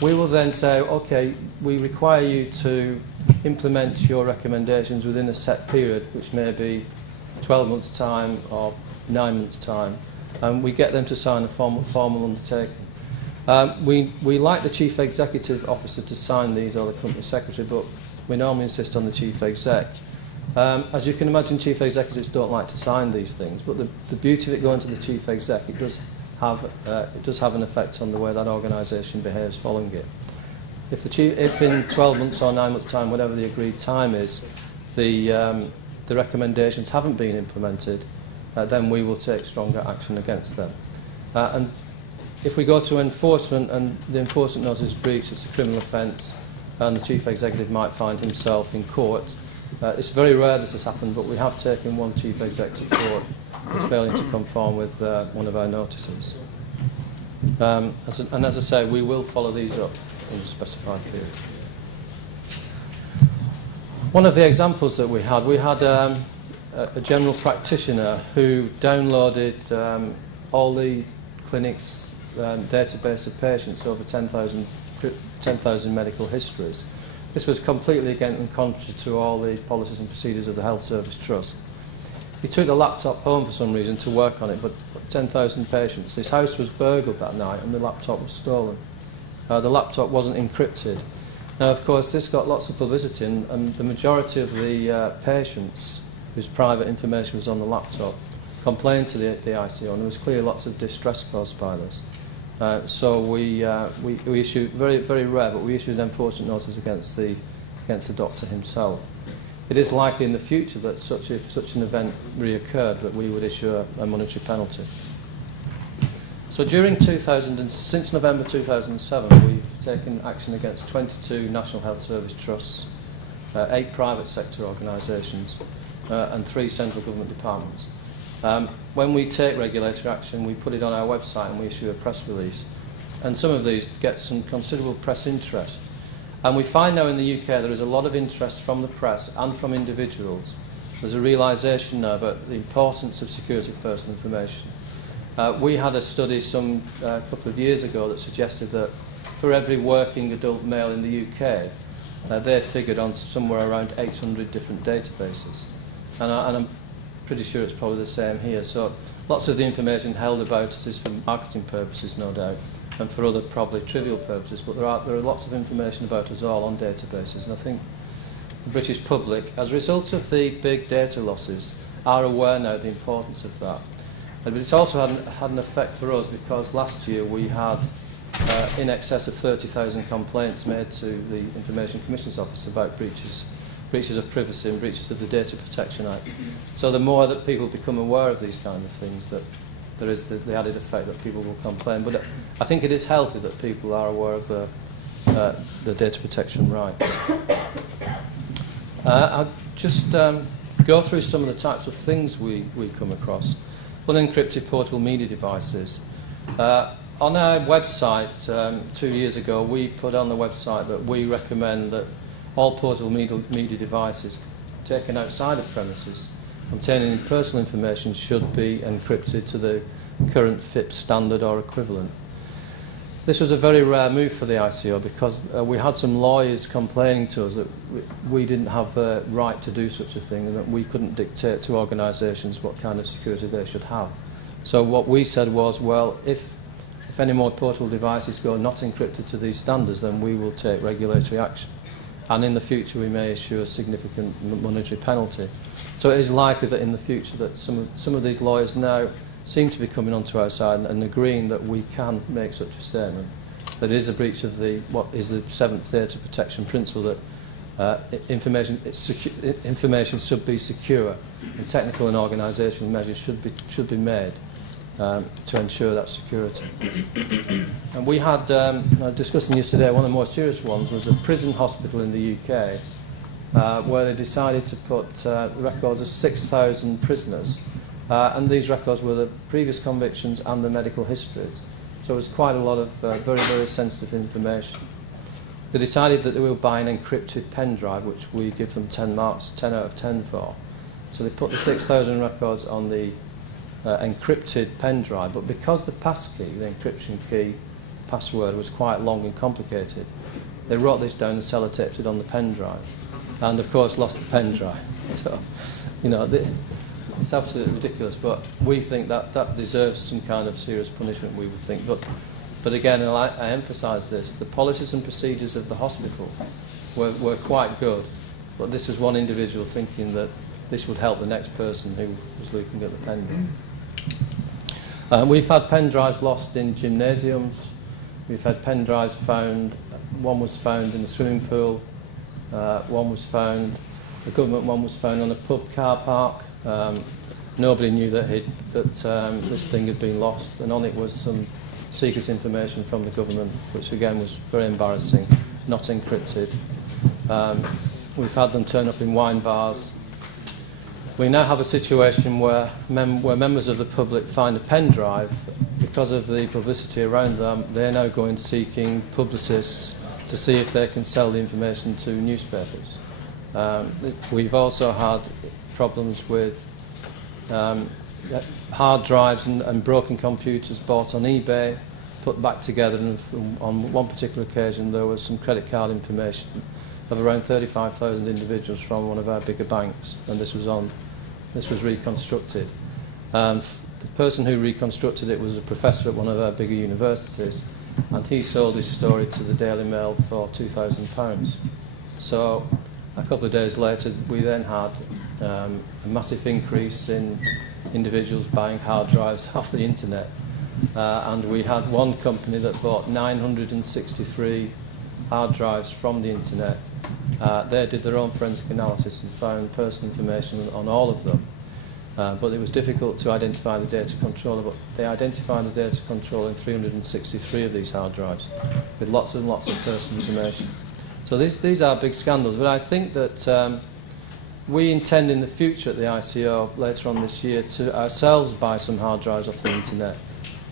we will then say, OK, we require you to implement your recommendations within a set period, which may be 12 months' time or 9 months' time, and we get them to sign a formal undertaking. We like the Chief Executive Officer to sign these, or the Company Secretary, but we normally insist on the Chief Exec. As you can imagine, Chief Executives don't like to sign these things, but the beauty of it going to the Chief Exec, it does have an effect on the way that organisation behaves following it. If in 12 months or 9 months' time, whatever the agreed time is, the recommendations haven't been implemented, then we will take stronger action against them. And if we go to enforcement and the enforcement notice is breached, it's a criminal offence, and the Chief Executive might find himself in court. It's very rare this has happened, but we have taken one Chief Executive to court for failing to conform with one of our notices. And as I say, we will follow these up in the specified period. One of the examples that we had a general practitioner who downloaded all the clinics' database of patients, over 10,000 medical histories. This was completely against and contrary to all the policies and procedures of the Health Service Trust. He took the laptop home for some reason to work on it, but 10,000 patients. His house was burgled that night and the laptop was stolen. The laptop wasn't encrypted. Now, of course, this got lots of publicity, and the majority of the patients whose private information was on the laptop complained to the ICO, and there was clearly lots of distress caused by this. So we issued, very, very rare, but we issued an enforcement notice against the doctor himself. It is likely in the future that if such an event reoccurred, that we would issue a monetary penalty. So since November 2007, we've taken action against 22 National Health Service trusts, 8 private sector organisations, and 3 central government departments. When we take regulatory action, we put it on our website and we issue a press release. And some of these get some considerable press interest. And we find now in the UK there is a lot of interest from the press and from individuals. There's a realisation now about the importance of security of personal information. We had a study a couple of years ago that suggested that for every working adult male in the UK, they figured on somewhere around 800 different databases. And I'm pretty sure it's probably the same here. So lots of the information held about us is for marketing purposes, no doubt, and for other probably trivial purposes, but there are lots of information about us all on databases, and I think the British public, as a result of the big data losses, are aware now of the importance of that. But it's also had an effect for us, because last year we had in excess of 30,000 complaints made to the Information Commission's Office about breaches of privacy and breaches of the Data Protection Act. So the more that people become aware of these kind of things, that there is the added effect that people will complain. But I think it is healthy that people are aware of the data protection rights. I'll just go through some of the types of things we come across. Unencrypted portable media devices. On our website 2 years ago, we put on the website that we recommend that all portable media devices taken outside of premises containing personal information should be encrypted to the current FIPS standard or equivalent. This was a very rare move for the ICO, because we had some lawyers complaining to us that we didn't have the right to do such a thing, and that we couldn't dictate to organisations what kind of security they should have. So what we said was, well, if any more portable devices go not encrypted to these standards, then we will take regulatory action. And in the future we may issue a significant monetary penalty. So it is likely that in the future that some of these lawyers now seem to be coming onto our side and agreeing that we can make such a statement. That it is a breach of what is the 7th Data Protection Principle, that information should be secure, and technical and organisational measures should be made to ensure that security. And we had, discussing yesterday, one of the more serious ones was a prison hospital in the UK where they decided to put records of 6,000 prisoners. And these records were the previous convictions and the medical histories. So it was quite a lot of very, very sensitive information. They decided that they will buy an encrypted pen drive, which we give them 10 marks, 10 out of 10 for. So they put the 6,000 records on the encrypted pen drive, but because the passkey, the encryption key password, was quite long and complicated, they wrote this down and sellotaped it on the pen drive, and of course lost the pen drive. So, you know, it's absolutely ridiculous, but we think that that deserves some kind of serious punishment, we would think. But again, and I emphasise this, the policies and procedures of the hospital were quite good, but this was one individual thinking that this would help the next person who was looking at the pen drive. We've had pen drives lost in gymnasiums, we've had pen drives found, one was found in the swimming pool, one was found, the government one was found on a pub car park. Nobody knew that this thing had been lost, and on it was some secret information from the government, which again was very embarrassing, not encrypted. We've had them turn up in wine bars. We now have a situation where members of the public find a pen drive. Because of the publicity around them, they're now going seeking publicists to see if they can sell the information to newspapers. We've also had problems with hard drives and broken computers bought on eBay, put back together, and on one particular occasion there was some credit card information of around 35,000 individuals from one of our bigger banks, and this was reconstructed. The person who reconstructed it was a professor at one of our bigger universities, and he sold his story to the Daily Mail for £2,000. So a couple of days later we then had a massive increase in individuals buying hard drives off the internet, and we had one company that bought 963 hard drives from the internet. They did their own forensic analysis and found personal information on all of them, but it was difficult to identify the data controller, but they identified the data controller in 363 of these hard drives with lots and lots of personal information. So these are big scandals, but I think that we intend in the future at the ICO later on this year to ourselves buy some hard drives off the internet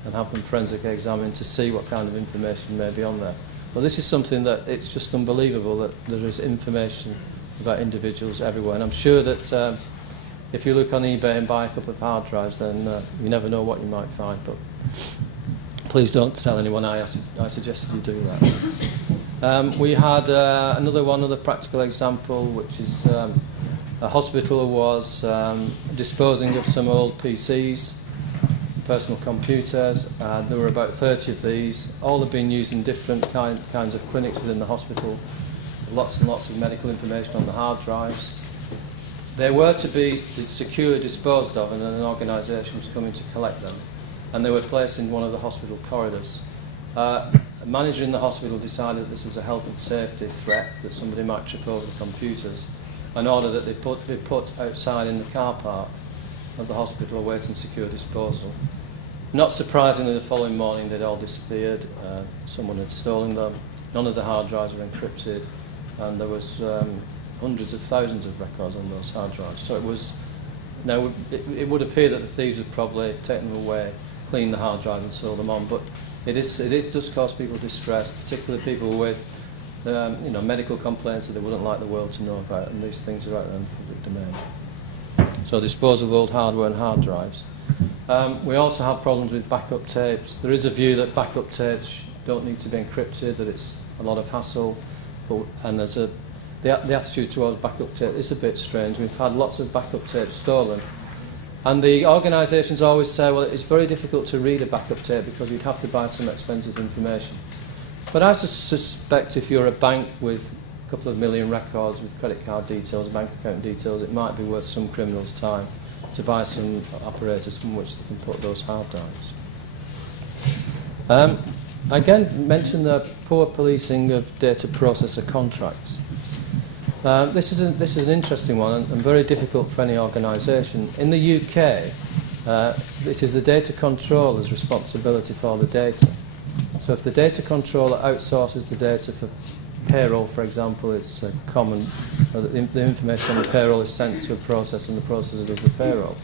and have them forensically examined to see what kind of information may be on there. Well, this is something that it's just unbelievable that there is information about individuals everywhere, and I'm sure that if you look on eBay and buy a couple of hard drives, then you never know what you might find, but please don't tell anyone I suggested you do that. We had another practical example, which is a hospital was disposing of some old PCs, personal computers. There were about 30 of these. All have been used in different kinds of clinics within the hospital. Lots and lots of medical information on the hard drives. They were to be securely disposed of, and then an organisation was coming to collect them, and they were placed in one of the hospital corridors. A manager in the hospital decided that this was a health and safety threat, that somebody might trip over the computers, in order that they be put outside in the car park of the hospital awaiting secure disposal. Not surprisingly, the following morning they'd all disappeared. Someone had stolen them. None of the hard drives were encrypted, and there was hundreds of thousands of records on those hard drives. So it was. Now it would appear that the thieves had probably taken them away, cleaned the hard drive, and sold them on. But it does cause people distress, particularly people with medical complaints that they wouldn't like the world to know about, and these things are out there in the public domain. So dispose of old hardware and hard drives. We also have problems with backup tapes. There is a view that backup tapes don't need to be encrypted, that it's a lot of hassle, and there's the attitude towards backup tape is a bit strange. We've had lots of backup tapes stolen, and the organisations always say, well, it's very difficult to read a backup tape because you'd have to buy some expensive information. But I suspect if you're a bank with a couple of million records with credit card details, bank account details, it might be worth some criminal's time to buy some apparatus from which they can put those hard drives. Again, mention the poor policing of data processor contracts. This is an interesting one and very difficult for any organisation. In the UK, it is the data controller's responsibility for the data. So if the data controller outsources the data for payroll, for example, it's common. The information on the payroll is sent to a process, and the processor does the payroll.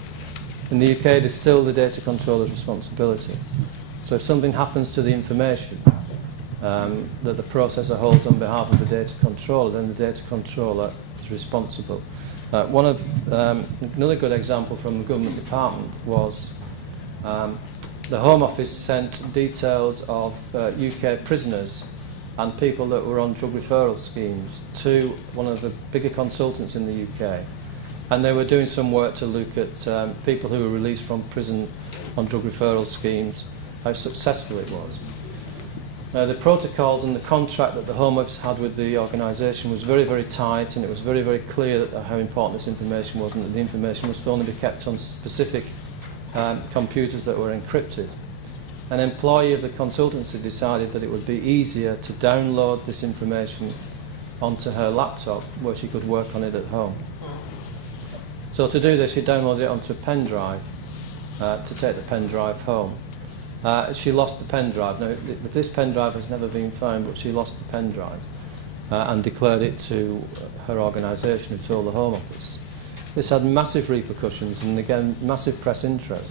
In the UK, it is still the data controller's responsibility. So if something happens to the information that the processor holds on behalf of the data controller, then the data controller is responsible. Another good example from the government department was the Home Office sent details of UK prisoners and people that were on drug referral schemes to one of the bigger consultants in the UK. And they were doing some work to look at people who were released from prison on drug referral schemes, how successful it was. The protocols and the contract that the Home Office had with the organisation was very, very tight, and it was very, very clear that how important this information was, and that the information must only be kept on specific computers that were encrypted. An employee of the consultancy decided that it would be easier to download this information onto her laptop where she could work on it at home. So to do this, she downloaded it onto a pen drive to take the pen drive home. She lost the pen drive. Now, this pen drive has never been found, but she lost the pen drive and declared it to her organisation, who told the Home Office. This had massive repercussions and, again, massive press interest.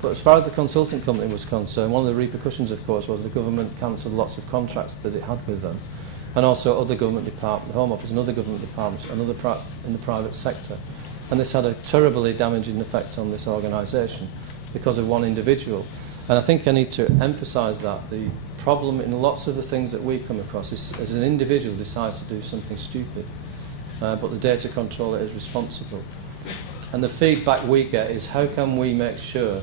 But as far as the consulting company was concerned, one of the repercussions, of course, was the government cancelled lots of contracts that it had with them, and also other government departments, the Home Office and other government departments, and other in the private sector. And this had a terribly damaging effect on this organisation because of one individual. And I think I need to emphasise that the problem in lots of the things that we come across is as an individual decides to do something stupid, but the data controller is responsible. And the feedback we get is, how can we make sure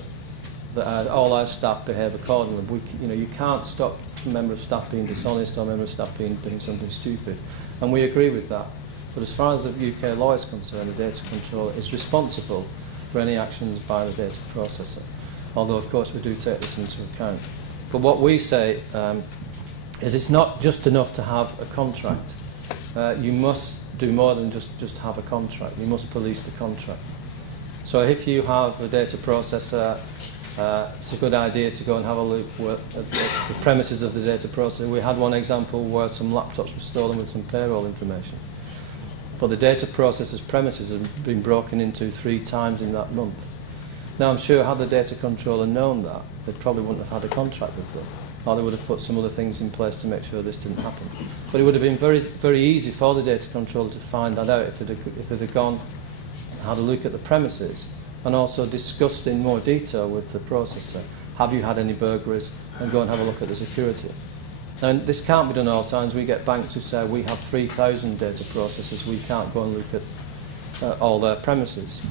that all our staff behave accordingly? You can't stop a member of staff being dishonest or a member of staff doing something stupid. And we agree with that. But as far as the UK law is concerned, the data controller is responsible for any actions by the data processor. Although, of course, we do take this into account. But what we say is it's not just enough to have a contract. You must do more than just have a contract. You must police the contract. So if you have a data processor, it's a good idea to go and have a look at the premises of the data processor. We had one example where some laptops were stolen with some payroll information. But the data processor's premises had been broken into 3 times in that month. Now, I'm sure had the data controller known that, they probably wouldn't have had a contract with them, or they would have put some other things in place to make sure this didn't happen. But it would have been very, very easy for the data controller to find that out if it had gone and had a look at the premises and also discussed in more detail with the processor, have you had any burglaries, and go and have a look at the security. And this can't be done all times. We get banks who say we have 3,000 data processors, we can't go and look at all their premises.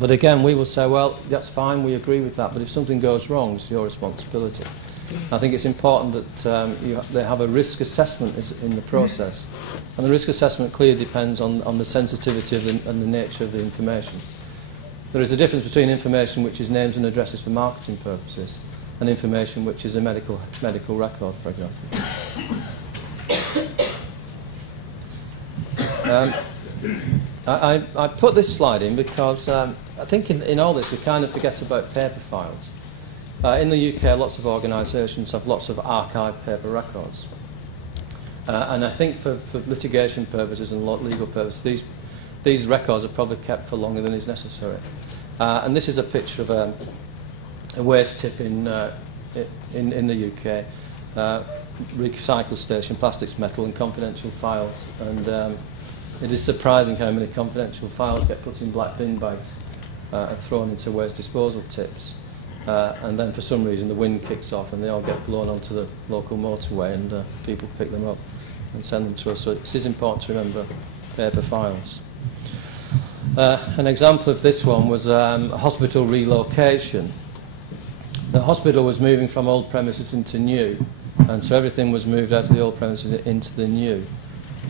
But again, we will say, well, that's fine, we agree with that, but if something goes wrong, it's your responsibility. I think it's important that they have a risk assessment in the process. And the risk assessment clearly depends on the sensitivity of and the nature of the information. There is a difference between information which is names and addresses for marketing purposes and information which is a medical record, for example. I put this slide in because I think in all this we kind of forget about paper files. In the UK, lots of organisations have lots of archived paper records. And I think for litigation purposes and legal purposes, these records are probably kept for longer than is necessary. And this is a picture of a waste tip in the UK. Recycle station, plastics, metal and confidential files. And it is surprising how many confidential files get put in black bin bags and thrown into waste disposal tips. And then for some reason the wind kicks off and they all get blown onto the local motorway and people pick them up and send them to us. So it is important to remember paper files. An example of this one was a hospital relocation. The hospital was moving from old premises into new, and so everything was moved out of the old premises into the new.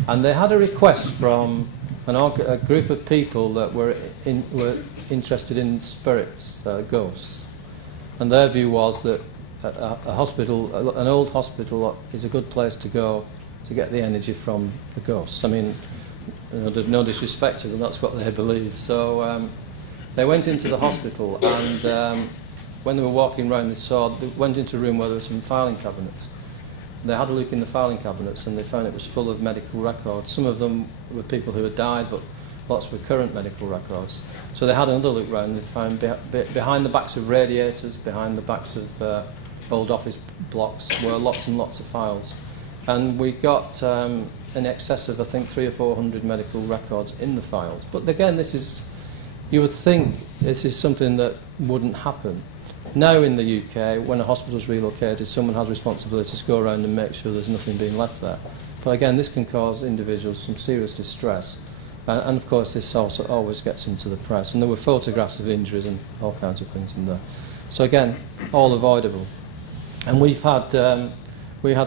And they had a request from a group of people that were interested in spirits, ghosts. And their view was that a hospital, an old hospital, is a good place to go to get the energy from the ghosts. I mean, no disrespect to them, that's what they believe. So they went into the hospital, and when they were walking around, they went into a room where there were some filing cabinets. They had a look in the filing cabinets and they found it was full of medical records. Some of them were people who had died, but lots were current medical records. So they had another look round and they found behind the backs of radiators, behind the backs of old office blocks, were lots and lots of files. And we got in excess of, I think, 300 or 400 medical records in the files. But again, this is, you would think this is something that wouldn't happen. Now in the UK, when a hospital is relocated, someone has responsibility to go around and make sure there's nothing being left there. But again, this can cause individuals some serious distress. And of course, this also always gets into the press. And there were photographs of injuries and all kinds of things in there. So again, all avoidable. And we had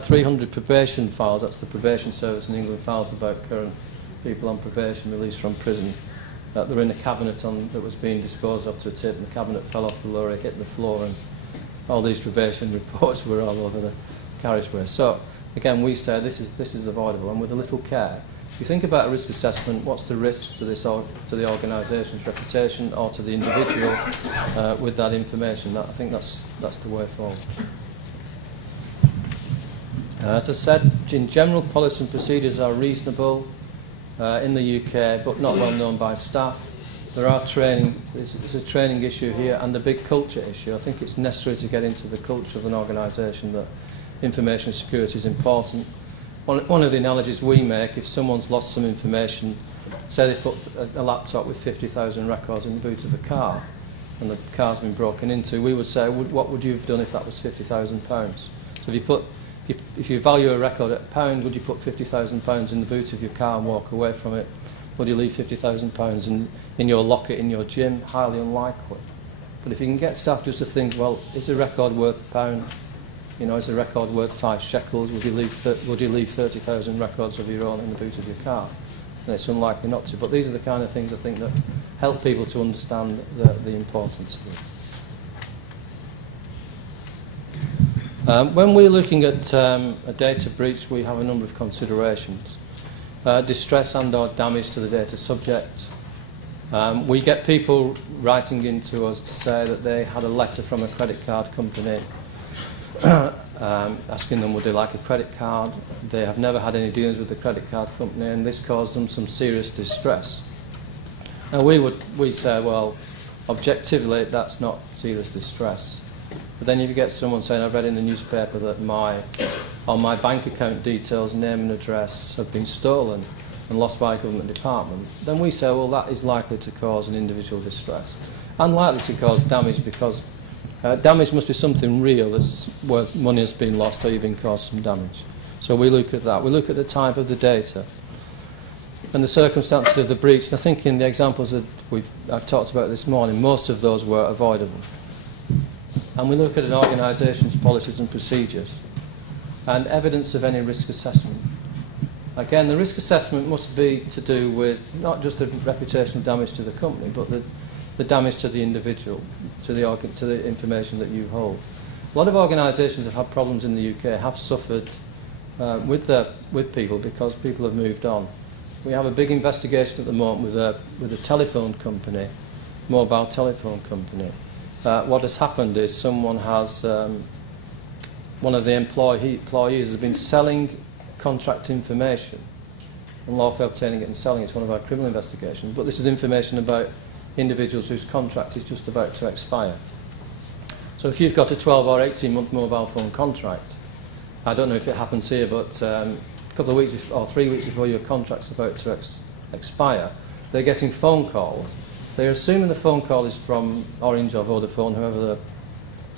300 probation files. That's the probation service in England, files about current people on probation released from prison. They're in a cabinet that was being disposed of to a tip, and the cabinet fell off the lorry, hit the floor, and all these probation reports were all over the carriageway. So again, we say this is avoidable, and with a little care. If you think about a risk assessment, what's the risk to the organisation's reputation or to the individual with that information? I think that's the way forward. As I said, in general, policy and procedures are reasonable in the UK, but not well known by staff. There are training. There's a training issue here and a big culture issue. I think it's necessary to get into the culture of an organisation that information security is important. One of the analogies we make, if someone's lost some information, say they put a laptop with 50,000 records in the boot of a car, and the car's been broken into, we would say, what would you have done if that was £50,000? So if you value a record at £1, would you put £50,000 in the boot of your car and walk away from it? Would you leave £50,000 in your locker in your gym? Highly unlikely. But if you can get staff just to think, well, is a record worth £1? You know, is a record worth 5 shekels? Would you leave 30,000 records of your own in the boot of your car? And it's unlikely not to. But these are the kind of things I think that help people to understand the importance of it. When we're looking at a data breach, we have a number of considerations. Distress and or damage to the data subject. We get people writing into us to say that they had a letter from a credit card company asking them would they like a credit card. They have never had any dealings with the credit card company, and this caused them some serious distress. And we say, well, objectively, that's not serious distress. But then if you get someone saying, I've read in the newspaper that my bank account details, name and address have been stolen and lost by a government department, then we say, well, that is likely to cause an individual distress. And likely to cause damage, because damage must be something real that's where money has been lost or you've been caused some damage. So we look at that. We look at the type of the data and the circumstances of the breach. And I think in the examples that I've talked about this morning, most of those were avoidable. And we look at an organisation's policies and procedures and evidence of any risk assessment. Again, the risk assessment must be to do with not just the reputational damage to the company, but the damage to the individual, to the information that you hold. A lot of organisations that have problems in the UK have suffered with people because people have moved on. We have a big investigation at the moment with a telephone company, mobile telephone company. What has happened is someone has, one of the employees has been selling contract information, unlawfully obtaining it and selling it. It's one of our criminal investigations. But this is information about individuals whose contract is just about to expire. So if you've got a 12 or 18-month mobile phone contract, I don't know if it happens here, but a couple of weeks or 3 weeks before your contract's about to expire, they're getting phone calls. They're assuming the phone call is from Orange or Vodafone, whoever the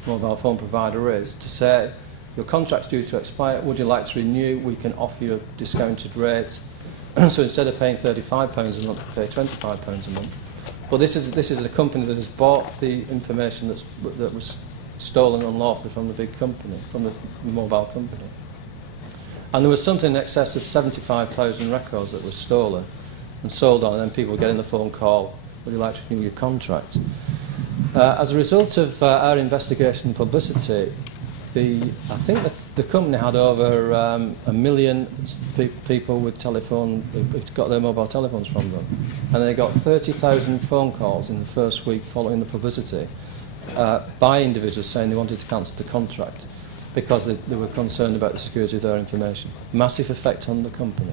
mobile phone provider is, to say, your contract's due to expire, would you like to renew? We can offer you a discounted rate. So instead of paying £35 a month, you pay £25 a month. But this is a company that has bought the information that was stolen unlawfully from the big company, from the mobile company. And there was something in excess of 75,000 records that was stolen and sold on, and then people were getting the phone call, would you like to renew your contract? As a result of our investigation and publicity, I think that the company had over 1 million people with telephone, who got their mobile telephones from them, and they got 30,000 phone calls in the first week following the publicity by individuals saying they wanted to cancel the contract. because they were concerned about the security of their information. Massive effect on the company.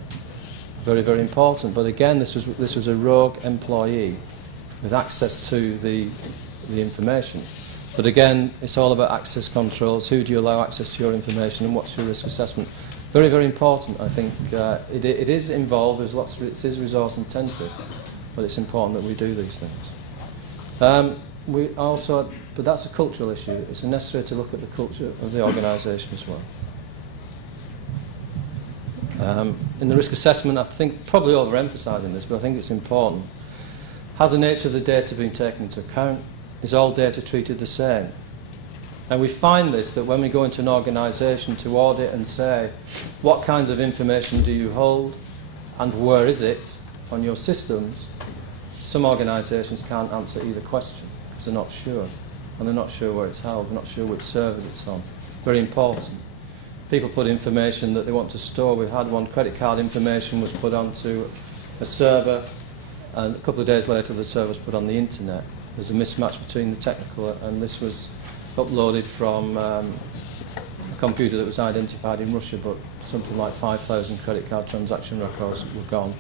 Very, very important. But again, this was a rogue employee with access to the information. But again, it's all about access controls. Who do you allow access to your information, and what's your risk assessment? Very, very important. I think it is involved. There's lots. It is resource intensive, but it's important that we do these things. We also, but that's a cultural issue. It's necessary to look at the culture of the organisation as well. In the risk assessment, I think probably overemphasising this, but I think it's important. Has the nature of the data been taken into account? Is all data treated the same? And we find this, that when we go into an organisation to audit and say, what kinds of information do you hold and where is it on your systems, some organisations can't answer either question because they're not sure. And they're not sure where it's held, they're not sure which servers it's on. Very important. People put information that they want to store. We've had one, credit card information was put onto a server, and a couple of days later the server was put on the internet. There's a mismatch between the technical, and this was uploaded from a computer that was identified in Russia, but something like 5,000 credit card transaction records were gone.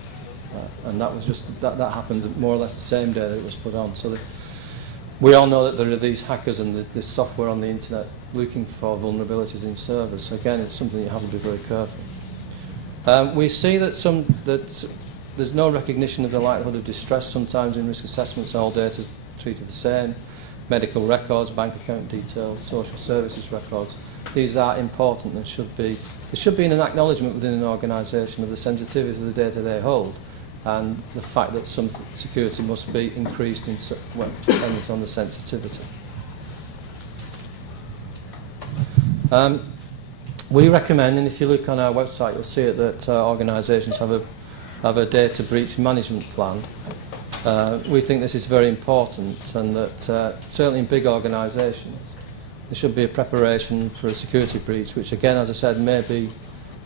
And that was just, that happened more or less the same day that it was put on. So we all know that there are these hackers and this software on the internet looking for vulnerabilities in servers. So again, it's something you have to be very careful. We see that there's no recognition of the likelihood of distress sometimes in risk assessments. All data is treated the same. Medical records, bank account details, social services records. These are important and there should be an acknowledgement within an organisation of the sensitivity of the data they hold and the fact that some security must be increased depending on the sensitivity. We recommend, and if you look on our website you'll see it, that organisations have a data breach management plan. We think this is very important, and that certainly in big organisations there should be a preparation for a security breach, which again, as I said, may be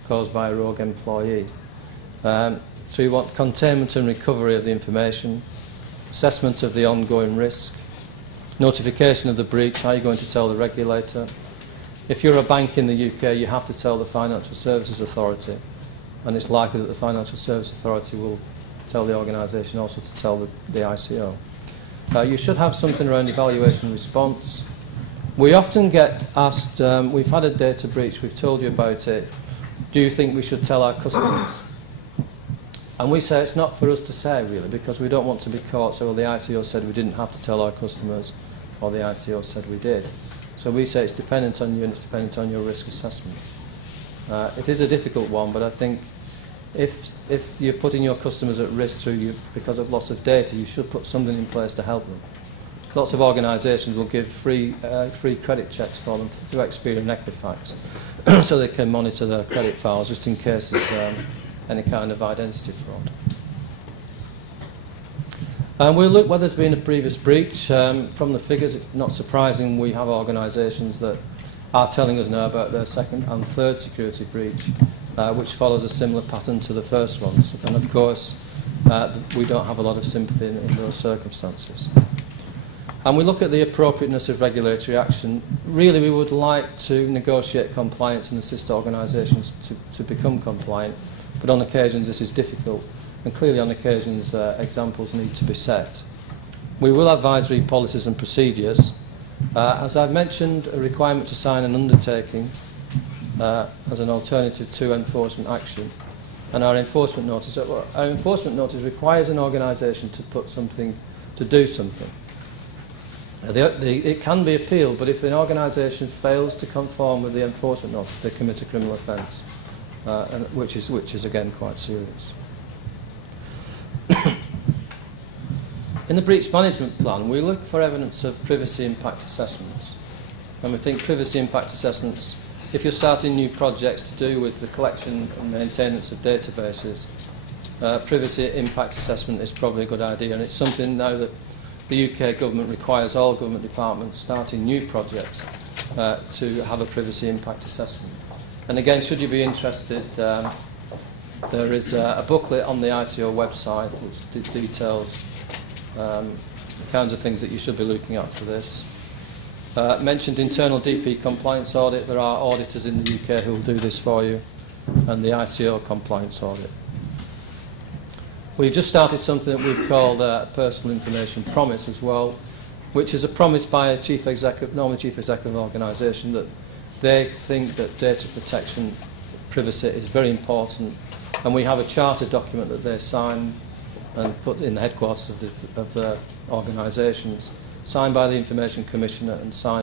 caused by a rogue employee. So you want containment and recovery of the information, assessment of the ongoing risk, notification of the breach, how are you going to tell the regulator. If you're a bank in the UK, you have to tell the Financial Services Authority, and it's likely that the Financial Services Authority will tell the organisation also to tell the ICO. You should have something around evaluation response. We often get asked, we've had a data breach, we've told you about it, do you think we should tell our customers? And we say it's not for us to say, really, because we don't want to be caught, so well, the ICO said we didn't have to tell our customers, or the ICO said we did. So we say it's dependent on you and it's dependent on your risk assessment. It is a difficult one, but I think if you're putting your customers at risk because of loss of data, you should put something in place to help them. Lots of organisations will give free credit checks for them through Experian and Equifax, so they can monitor their credit files just in case there's any kind of identity fraud. We'll look whether there's been a previous breach. From the figures, it's not surprising we have organisations that are telling us now about their second and third security breach, which follows a similar pattern to the first ones. And of course, we don't have a lot of sympathy in those circumstances. And we look at the appropriateness of regulatory action. Really, we would like to negotiate compliance and assist organisations to become compliant, but on occasions this is difficult, and clearly on occasions examples need to be set. We will have advisory policies and procedures. As I've mentioned, a requirement to sign an undertaking as an alternative to enforcement action, and our enforcement notice. Our enforcement notice requires an organisation to do something. It can be appealed, but if an organisation fails to conform with the enforcement notice, they commit a criminal offence, which is again quite serious. In the breach management plan, we look for evidence of privacy impact assessments, and we think privacy impact assessments, if you're starting new projects to do with the collection and maintenance of databases, privacy impact assessment is probably a good idea, and it's something now that the UK government requires all government departments starting new projects to have a privacy impact assessment. And again, should you be interested, there is a booklet on the ICO website which details the kinds of things that you should be looking at for this. Mentioned internal DP compliance audit. There are auditors in the UK who will do this for you, and the ICO compliance audit. We've just started something that we've called a personal information promise as well, which is a promise by a chief executive, normally chief executive of an organisation, that they think that data protection privacy is very important, and we have a charter document that they sign and put in the headquarters of the organisations, signed by the Information Commissioner and signed